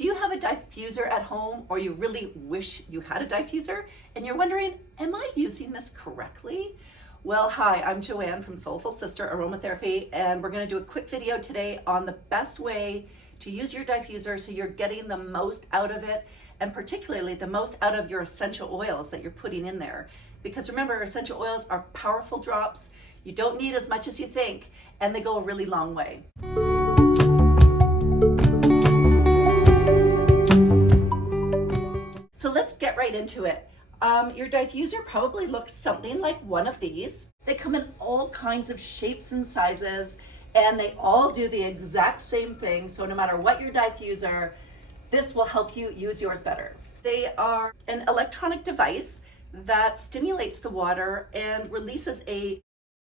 Do you have a diffuser at home, or you really wish you had a diffuser and you're wondering, am I using this correctly? Well, hi, I'm Joanne from Soulful Sister Aromatherapy, and we're going to do a quick video today on the best way to use your diffuser so you're getting the most out of it, and particularly the most out of your essential oils that you're putting in there. Because remember, essential oils are powerful drops. You don't need as much as you think, and they go a really long way. So let's get right into it. Your diffuser probably looks something like one of these. They come in all kinds of shapes and sizes, and they all do the exact same thing. So no matter what your diffuser, this will help you use yours better. They are an electronic device that stimulates the water and releases a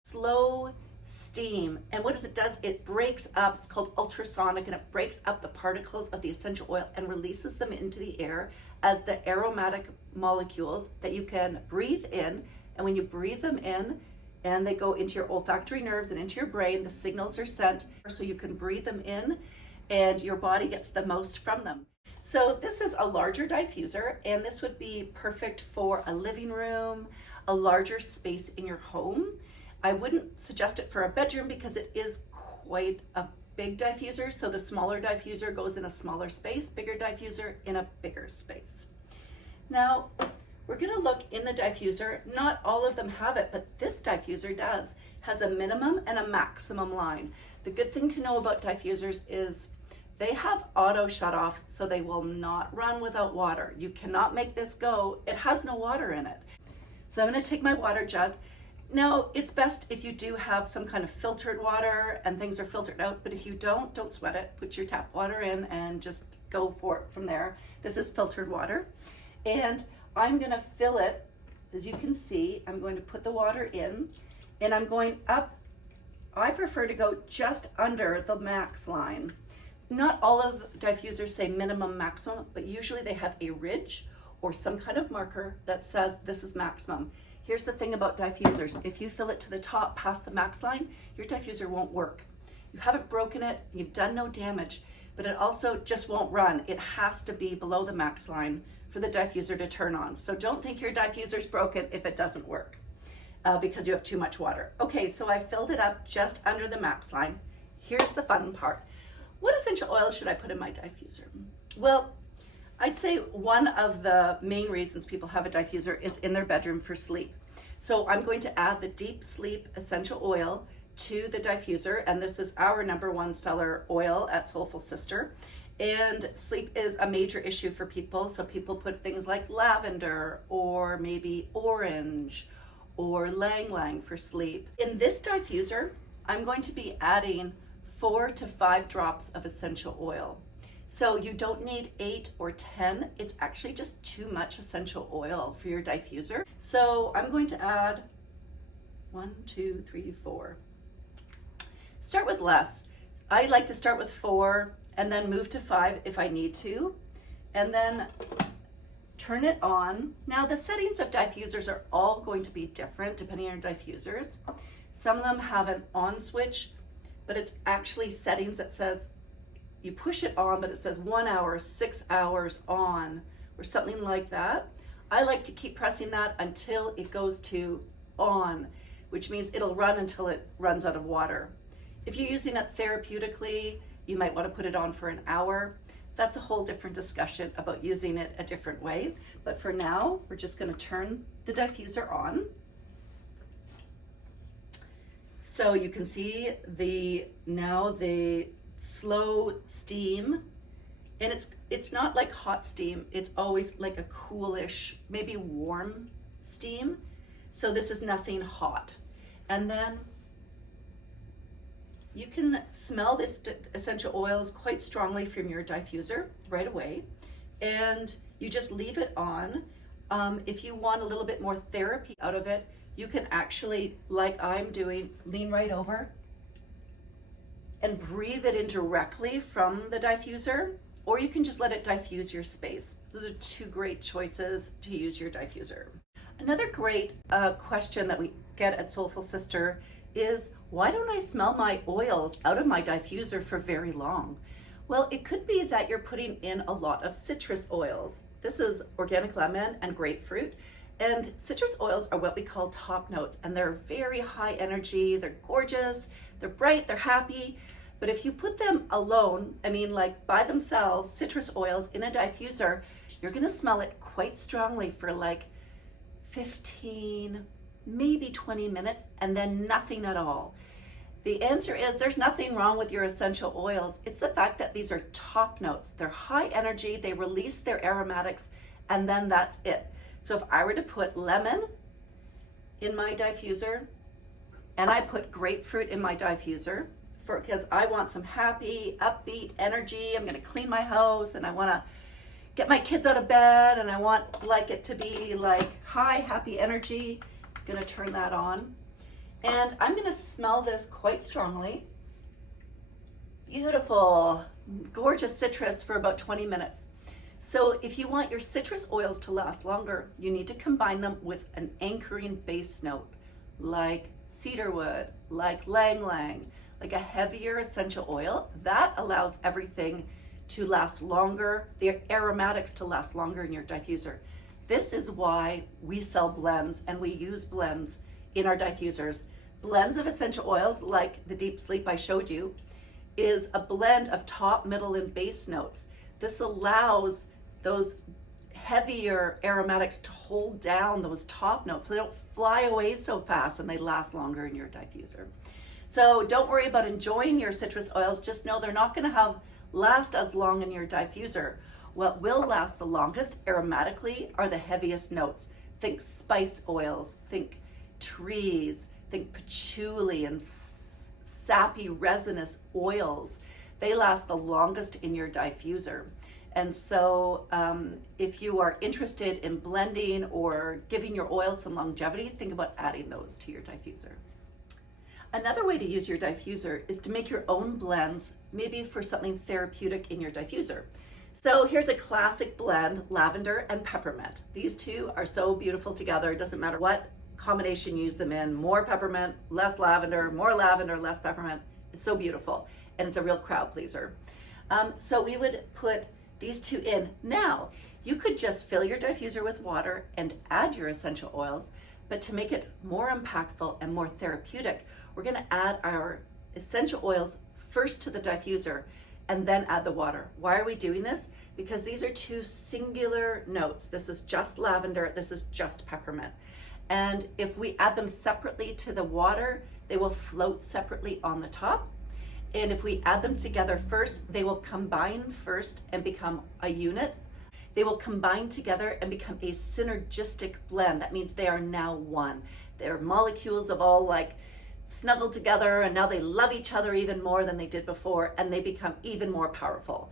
slow steam. And what it does, it breaks up, it's called ultrasonic, and it breaks up the particles of the essential oil and releases them into the air as the aromatic molecules that you can breathe in. And when you breathe them in and they go into your olfactory nerves and into your brain, the signals are sent so you can breathe them in and your body gets the most from them. So this is a larger diffuser, and this would be perfect for a living room, a larger space in your home. I wouldn't suggest it for a bedroom because it is quite a big diffuser. So the smaller diffuser goes in a smaller space, bigger diffuser in a bigger space. Now, we're gonna look in the diffuser. Not all of them have it, but this diffuser does. Has a minimum and a maximum line. The good thing to know about diffusers is they have auto shut off, so they will not run without water. You cannot make this go. It has no water in it. So I'm gonna take my water jug. Now, it's best if you do have some kind of filtered water and things are filtered out, but if you don't sweat it. Put your tap water in and just go for it from there. This is filtered water. And I'm gonna fill it, as you can see. I'm going to put the water in and I'm going up. I prefer to go just under the max line. Not all of the diffusers say minimum maximum, but usually they have a ridge or some kind of marker that says this is maximum. Here's the thing about diffusers. If you fill it to the top past the max line, your diffuser won't work. You haven't broken it, you've done no damage, but it also just won't run. It has to be below the max line for the diffuser to turn on. So don't think your diffuser's broken if it doesn't work because you have too much water. Okay, so I filled it up just under the max line. Here's the fun part. What essential oil should I put in my diffuser? Well, I'd say one of the main reasons people have a diffuser is in their bedroom for sleep. So I'm going to add the Deep Sleep Essential Oil to the diffuser, and this is our #1 seller oil at Soulful Sister. And sleep is a major issue for people, so people put things like lavender or maybe orange or ylang ylang for sleep. In this diffuser, I'm going to be adding 4 to 5 drops of essential oil. So you don't need 8 or 10. It's actually just too much essential oil for your diffuser. So I'm going to add 1, 2, 3, 4. Start with less. I like to start with 4 and then move to 5 if I need to, and then turn it on. Now the settings of diffusers are all going to be different depending on your diffusers. Some of them have an on switch, but it's actually settings that says you push it on, but it says 1 hour, 6 hours on, or something like that. I like to keep pressing that until it goes to on, which means it'll run until it runs out of water. If you're using it therapeutically, you might want to put it on for an hour. That's a whole different discussion about using it a different way. But for now, we're just going to turn the diffuser on. So you can see the slow steam, and it's not like hot steam. It's always like a coolish, maybe warm steam. So this is nothing hot. And then you can smell this essential oils quite strongly from your diffuser right away, and you just leave it on. If you want a little bit more therapy out of it, you can actually, like I'm doing, lean right over and breathe it in directly from the diffuser, or you can just let it diffuse your space. Those are 2 great choices to use your diffuser. Another great question that we get at Soulful Sister is, why don't I smell my oils out of my diffuser for very long? Well, it could be that you're putting in a lot of citrus oils. This is organic lemon and grapefruit. And citrus oils are what we call top notes, and they're very high energy, they're gorgeous, they're bright, they're happy. But if you put them alone, I mean like by themselves, citrus oils in a diffuser, you're gonna smell it quite strongly for like 15, maybe 20 minutes, and then nothing at all. The answer is there's nothing wrong with your essential oils. It's the fact that these are top notes. They're high energy, they release their aromatics, and then that's it. So if I were to put lemon in my diffuser, and I put grapefruit in my diffuser, because I want some happy, upbeat energy, I'm gonna clean my house, and I wanna get my kids out of bed, and I want like it to be like high, happy energy, I'm gonna turn that on. And I'm gonna smell this quite strongly. Beautiful, gorgeous citrus for about 20 minutes. So if you want your citrus oils to last longer, you need to combine them with an anchoring base note, like cedarwood, like lang lang, like a heavier essential oil. That allows everything to last longer, the aromatics to last longer in your diffuser. This is why we sell blends and we use blends in our diffusers. Blends of essential oils, like the Deep Sleep I showed you, is a blend of top, middle, and base notes. This allows those heavier aromatics to hold down those top notes so they don't fly away so fast, and they last longer in your diffuser. So don't worry about enjoying your citrus oils, just know they're not gonna last as long in your diffuser. What will last the longest aromatically are the heaviest notes. Think spice oils, think trees, think patchouli and sappy resinous oils. They last the longest in your diffuser. And so if you are interested in blending or giving your oil some longevity, think about adding those to your diffuser. Another way to use your diffuser is to make your own blends, maybe for something therapeutic in your diffuser. So here's a classic blend, lavender and peppermint. These two are so beautiful together. It doesn't matter what combination you use them in, more peppermint, less lavender, more lavender, less peppermint. It's so beautiful, and it's a real crowd pleaser. So we would put these two in. Now, you could just fill your diffuser with water and add your essential oils, but to make it more impactful and more therapeutic, we're gonna add our essential oils first to the diffuser and then add the water. Why are we doing this? Because these are two singular notes. This is just lavender, this is just peppermint. And if we add them separately to the water, they will float separately on the top. And if we add them together first, they will combine first and become a unit. They will combine together and become a synergistic blend. That means they are now one. They're molecules of all like snuggled together, and now they love each other even more than they did before, and they become even more powerful.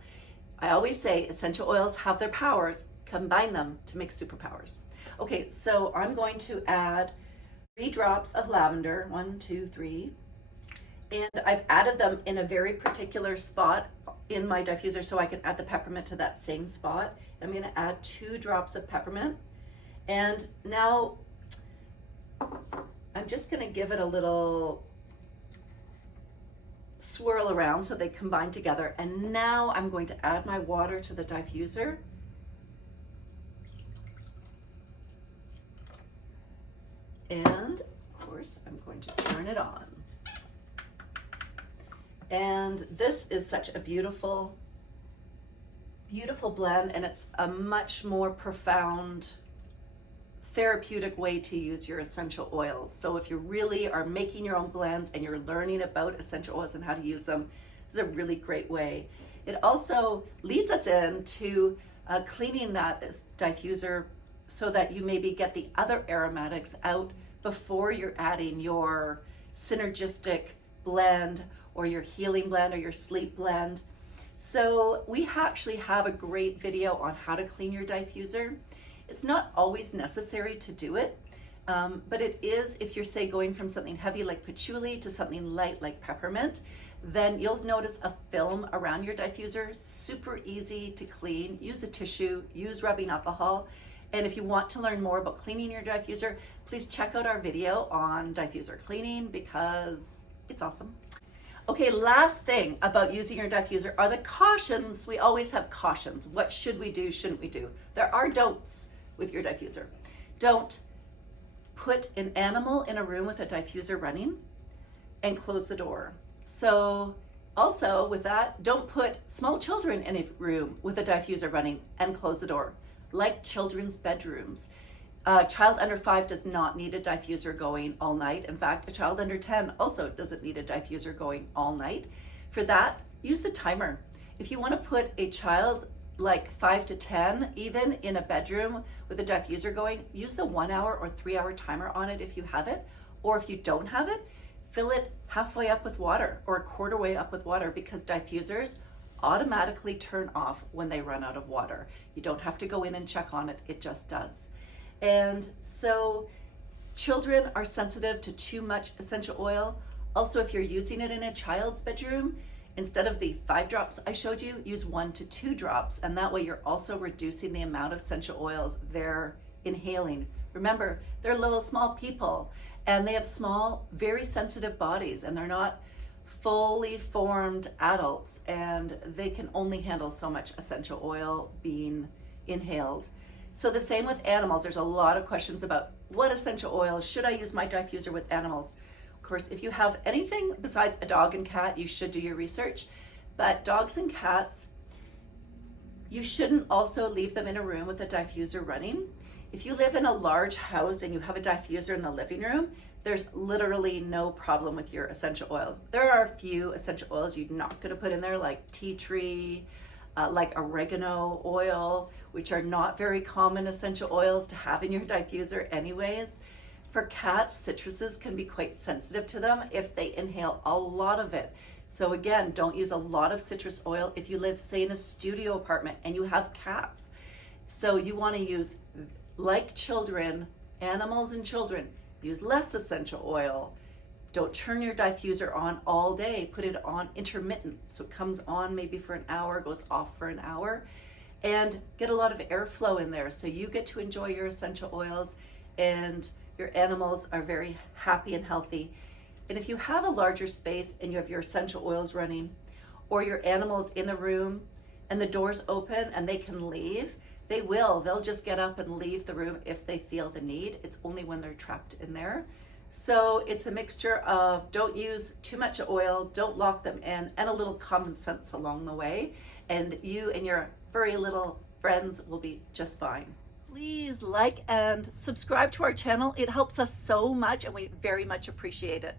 I always say essential oils have their powers, combine them to make superpowers. Okay, so I'm going to add 3 drops of lavender, 1, 2, 3. And I've added them in a very particular spot in my diffuser so I can add the peppermint to that same spot. I'm gonna add 2 drops of peppermint. And now I'm just gonna give it a little swirl around so they combine together. And now I'm going to add my water to the diffuser. And of course, I'm going to turn it on. And this is such a beautiful, beautiful blend, and it's a much more profound, therapeutic way to use your essential oils. So if you really are making your own blends and you're learning about essential oils and how to use them, this is a really great way. It also leads us into cleaning that diffuser so that you maybe get the other aromatics out before you're adding your synergistic blend or your healing blend or your sleep blend. So we actually have a great video on how to clean your diffuser. It's not always necessary to do it, but it is if you're, say, going from something heavy like patchouli to something light like peppermint, then you'll notice a film around your diffuser, super easy to clean. Use a tissue, use rubbing alcohol. And if you want to learn more about cleaning your diffuser, please check out our video on diffuser cleaning because it's awesome. Okay, last thing about using your diffuser are the cautions. We always have cautions. What should we do, shouldn't we do? There are don'ts with your diffuser. Don't put an animal in a room with a diffuser running and close the door. So also with that, don't put small children in a room with a diffuser running and close the door, like children's bedrooms. A child under 5 does not need a diffuser going all night. In fact, a child under 10 also doesn't need a diffuser going all night. For that, use the timer. If you want to put a child like 5 to 10 even in a bedroom with a diffuser going, use the 1 hour or 3 hour timer on it if you have it. Or if you don't have it, fill it halfway up with water or a quarter way up with water, because diffusers automatically turn off when they run out of water. You don't have to go in and check on it, it just does. And so children are sensitive to too much essential oil. Also, if you're using it in a child's bedroom, instead of the 5 drops I showed you, use 1 to 2 drops. And that way you're also reducing the amount of essential oils they're inhaling. Remember, they're little small people and they have small, very sensitive bodies, and they're not fully formed adults, and they can only handle so much essential oil being inhaled. So the same with animals. There's a lot of questions about what essential oil, should I use my diffuser with animals? Of course, if you have anything besides a dog and cat, you should do your research. But dogs and cats, you shouldn't also leave them in a room with a diffuser running. If you live in a large house and you have a diffuser in the living room, there's literally no problem with your essential oils. There are a few essential oils you're not going to put in there, like tea tree, like oregano oil, which are not very common essential oils to have in your diffuser anyways. For cats, citruses can be quite sensitive to them if they inhale a lot of it. So again, don't use a lot of citrus oil if you live, say, in a studio apartment and you have cats. So you want to use, like children, animals and children, use less essential oil. Don't turn your diffuser on all day. Put it on intermittent. So it comes on maybe for an hour, goes off for an hour, and get a lot of airflow in there so you get to enjoy your essential oils and your animals are very happy and healthy. And if you have a larger space and you have your essential oils running, or your animals in the room and the door's open and they can leave, they will. They'll just get up and leave the room if they feel the need. It's only when they're trapped in there. So it's a mixture of don't use too much oil, don't lock them in, and a little common sense along the way. And you and your furry little friends will be just fine. Please like and subscribe to our channel. It helps us so much and we very much appreciate it.